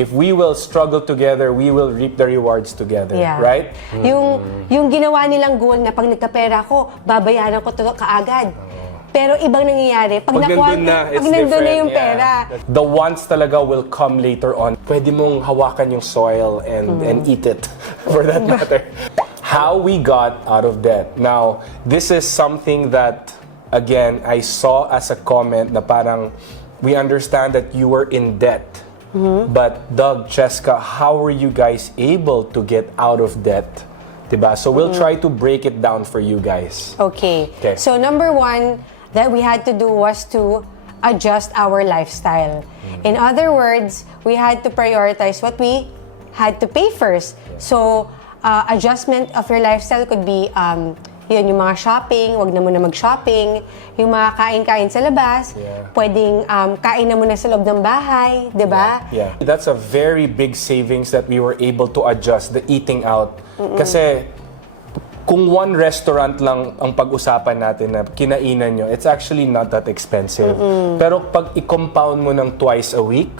if we will struggle together, we will reap the rewards together, Yeah. right? Yung ginawa nilang goal na pag nagkapera ko, babayaran ko to kaagad. Pero ibang nangyayari, pag nandun na, it's nandun na different. yung pera. The wants talaga will come later on. Pwede mong hawakan yung soil and eat it, for that matter. How we got out of debt. Now, this is something that, again, I saw as a comment na parang, we understand that you were in debt. But Doug, Cheska, how were you guys able to get out of debt? Diba? So we'll try to break it down for you guys. Okay. So number one that we had to do was to adjust our lifestyle. In other words, we had to prioritize what we had to pay first. So adjustment of your lifestyle could be yun, yung mga shopping, wag na muna mag-shopping. Yung mga kain-kain sa labas, pwedeng kain na muna sa loob ng bahay, di ba? Yeah. That's a very big savings that we were able to adjust, the eating out. Kasi kung one restaurant lang ang pag-usapan natin na kinainan nyo, it's actually not that expensive. Pero pag i-compound mo ng twice a week,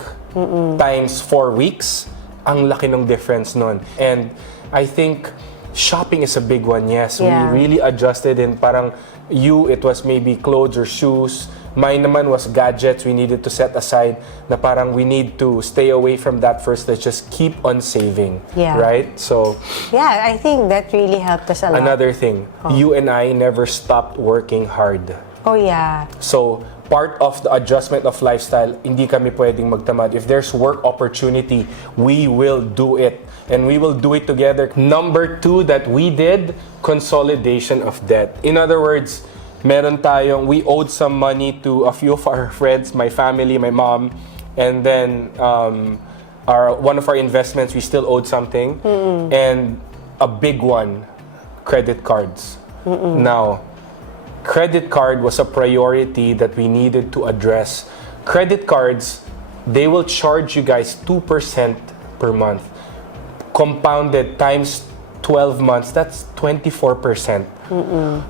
times 4 weeks, ang laki ng difference nun. And I think shopping is a big one, yes. Yeah. We really adjusted, and parang it was maybe clothes or shoes. Mine naman was gadgets we needed to set aside na parang we need to stay away from that first. Let's just keep on saving, right? So, yeah, I think that really helped us a lot. Another thing, you and I never stopped working hard. Oh, yeah. So, part of the adjustment of lifestyle, hindi kami pwedeng magtamad. If there's work opportunity, we will do it. And we will do it together. Number 2 that we did, consolidation of debt. In other words, we owed some money to a few of our friends, my family, my mom, and then one of our investments, we still owed something. And a big one, credit cards. Now, credit card was a priority that we needed to address. Credit cards, they will charge you guys 2% per month. Compounded times 12 months, that's 24%.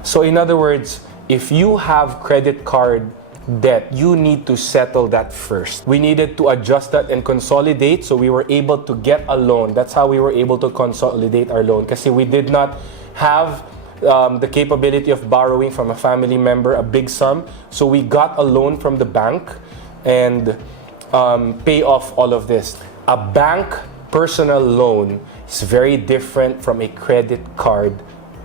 So in other words, if you have credit card debt, you need to settle that first. We needed to adjust that and consolidate, so we were able to get a loan. That's how we were able to consolidate our loan, kasi we did not have the capability of borrowing from a family member a big sum. So we got a loan from the bank and pay off all of this. A bank personal loan is very different from a credit card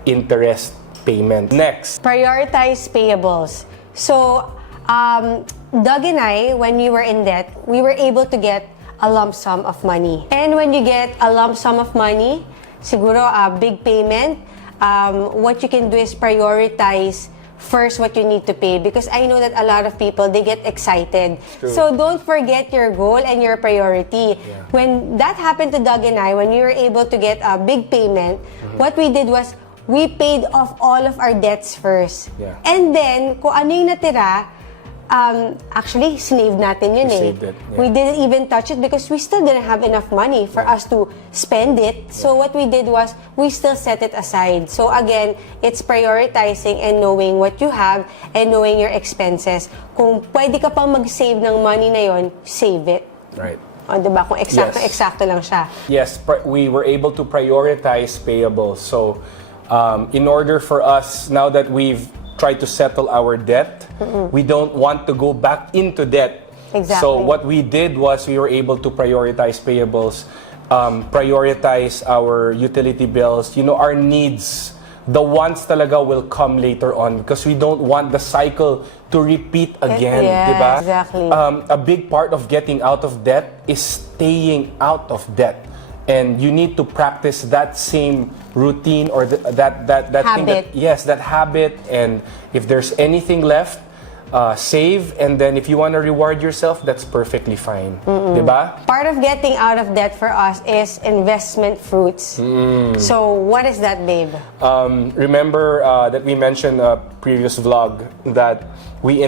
interest payment. Next. Prioritize payables. So, Doug and I, when we were in debt, we were able to get a lump sum of money. And when you get a lump sum of money, siguro a big payment, what you can do is prioritize first what you need to pay, because I know that a lot of people, they get excited. So don't forget your goal and your priority. When that happened to Doug and I, when we were able to get a big payment, what we did was we paid off all of our debts first. And then, kung ano yung natira, actually, sinave natin yun We didn't even touch it because we still didn't have enough money for us to spend it. So what we did was, we still set it aside. So again, it's prioritizing and knowing what you have and knowing your expenses. Kung pwede ka pang mag-save ng money na yon, save it. Right. O, diba? Kung eksakto lang siya. Yes, we were able to prioritize payables. So, in order for us, now that we've tried to settle our debt, we don't want to go back into debt. So what we did was we were able to prioritize payables, prioritize our utility bills, our needs. The wants talaga will come later on because we don't want the cycle to repeat again, diba? Exactly. A big part of getting out of debt is staying out of debt. And you need to practice that same routine or that habit. Thing that habit. And if there's anything left, save. And then if you want to reward yourself, that's perfectly fine. Diba? Part of getting out of debt for us is investment fruits. So what is that, babe? Remember that we mentioned a previous vlog that we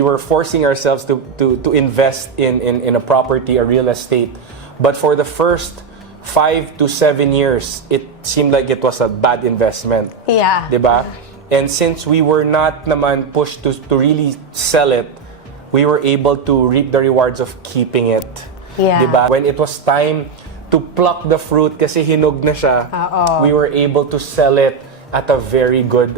were forcing ourselves to invest in a property, a real estate. But for the first 5 to 7 years, it seemed like it was a bad investment. Yeah. Diba? And since we were not naman pushed to really sell it, we were able to reap the rewards of keeping it. Yeah. Diba? When it was time to pluck the fruit kasi hinog na siya, we were able to sell it at a very good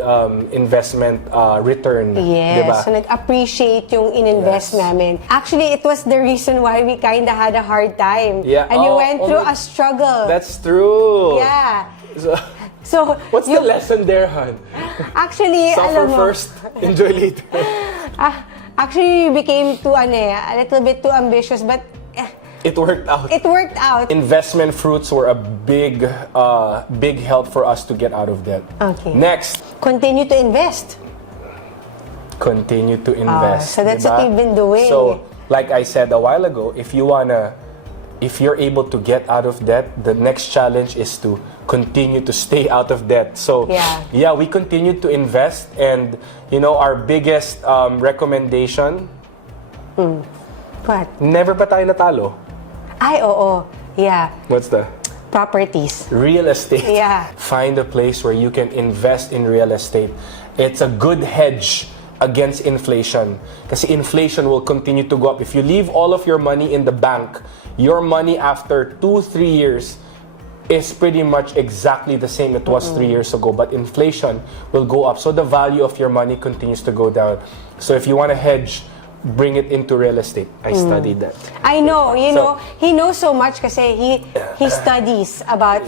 investment return. Yes, Diba? so nag-appreciate yung in-invest namin. Actually, it was the reason why we kind of had a hard time. Yeah. And you went through a struggle. That's true. Yeah. So, So, what's the lesson there, Han? Actually, Suffer alam mo, first, enjoy later. actually, we became too, a little bit too ambitious, but It worked out. it worked out. Investment fruits were a big help for us to get out of debt. Okay. Next, Continue to invest. continue to invest. so that's diba? what you've been doing. So, like I said a while ago, if you're able to get out of debt, the next challenge is to continue to stay out of debt. So, Yeah. we continue to invest, and our biggest recommendation, What? never pa tayo natalo. Ay, oo. Yeah. What's the? Properties. Real estate. Yeah. Find a place where you can invest in real estate. It's a good hedge against inflation. Kasi inflation will continue to go up. If you leave all of your money in the bank, your money after 2-3 years is pretty much exactly the same it was 3 years ago. But inflation will go up. So the value of your money continues to go down. So if you want to hedge, bring it into real estate. I studied that. I know, he knows so much kasi he studies about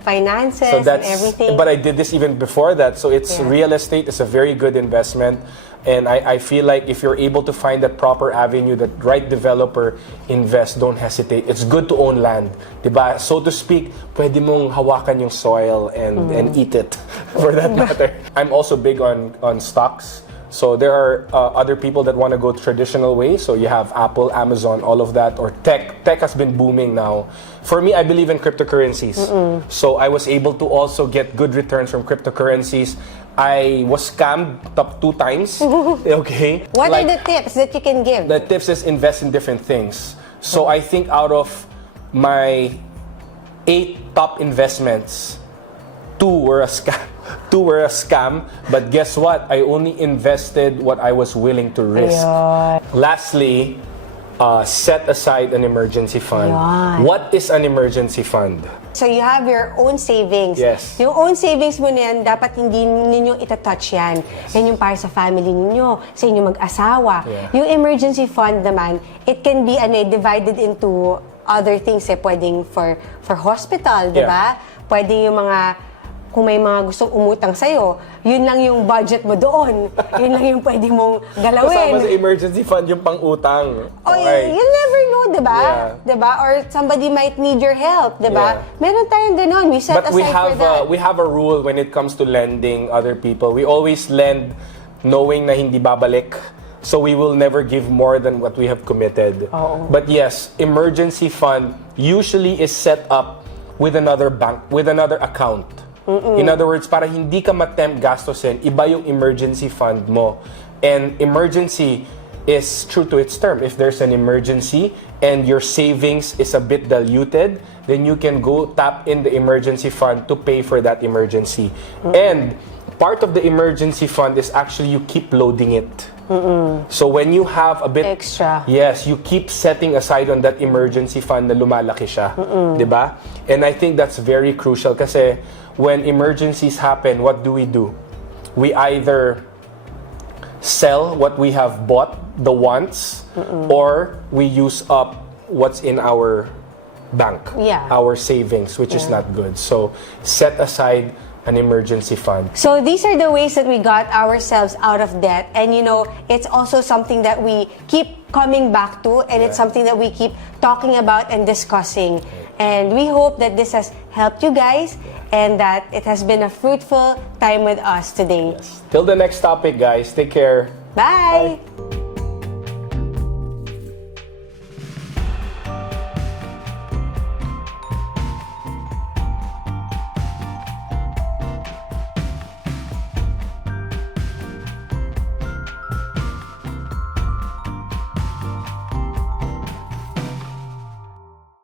finances and everything. But I did this even before that. So real estate is a very good investment. And I feel like if you're able to find that proper avenue, that right developer, invest, don't hesitate. It's good to own land. Diba? So to speak, pwede mong hawakan yung soil and eat it, for that matter. I'm also big on stocks. So there are other people that want to go traditional ways. So you have Apple, Amazon, all of that, or tech. Tech has been booming now. For me, I believe in cryptocurrencies. So I was able to also get good returns from cryptocurrencies. I was scammed top 2 times. Okay. What are the tips that you can give? The tips is invest in different things. So I think out of my 8 top investments, 2 were a scam. 2 were a scam, but guess what? I only invested what I was willing to risk. Ayun. Lastly, set aside an emergency fund. Ayun. What is an emergency fund? So you have your own savings. Yes. Yung own savings mo na yan, dapat hindi ninyo itatouch yan. Yan yung para sa family ninyo, sa inyong mag-asawa. Yeah. Yung emergency fund naman, it can be divided into other things. Pwedeng for hospital, di ba? Pwede yung mga, kung may mga gustong umutang sa'yo, yun lang yung budget mo doon. Yun lang yung pwede mong galawin. Kasama sa emergency fund yung pang-utang. Okay. You'll never know, diba? Yeah. Diba? Or somebody might need your help, diba? Yeah. Meron tayong ganon. We set But aside for that. we have a rule when it comes to lending other people. We always lend knowing na hindi babalik. So we will never give more than what we have committed. But yes, emergency fund usually is set up with another bank, with another account. In other words, para hindi ka matempt gastusin, iba yung emergency fund mo. And emergency is true to its term. If there's an emergency and your savings is a bit diluted, then you can go tap in the emergency fund to pay for that emergency. And part of the emergency fund is actually you keep loading it. So when you have a bit Extra. yes, you keep setting aside on that emergency fund na lumalaki siya, 'di ba? And I think that's very crucial kasi when emergencies happen, what do? We either sell what we have bought, the wants, or we use up what's in our bank, our savings, which is not good. So set aside an emergency fund. So these are the ways that we got ourselves out of debt. And it's also something that we keep coming back to, and it's something that we keep talking about and discussing. And we hope that this has helped you guys and that it has been a fruitful time with us today. Till the next topic, guys. Take care. Bye. Bye.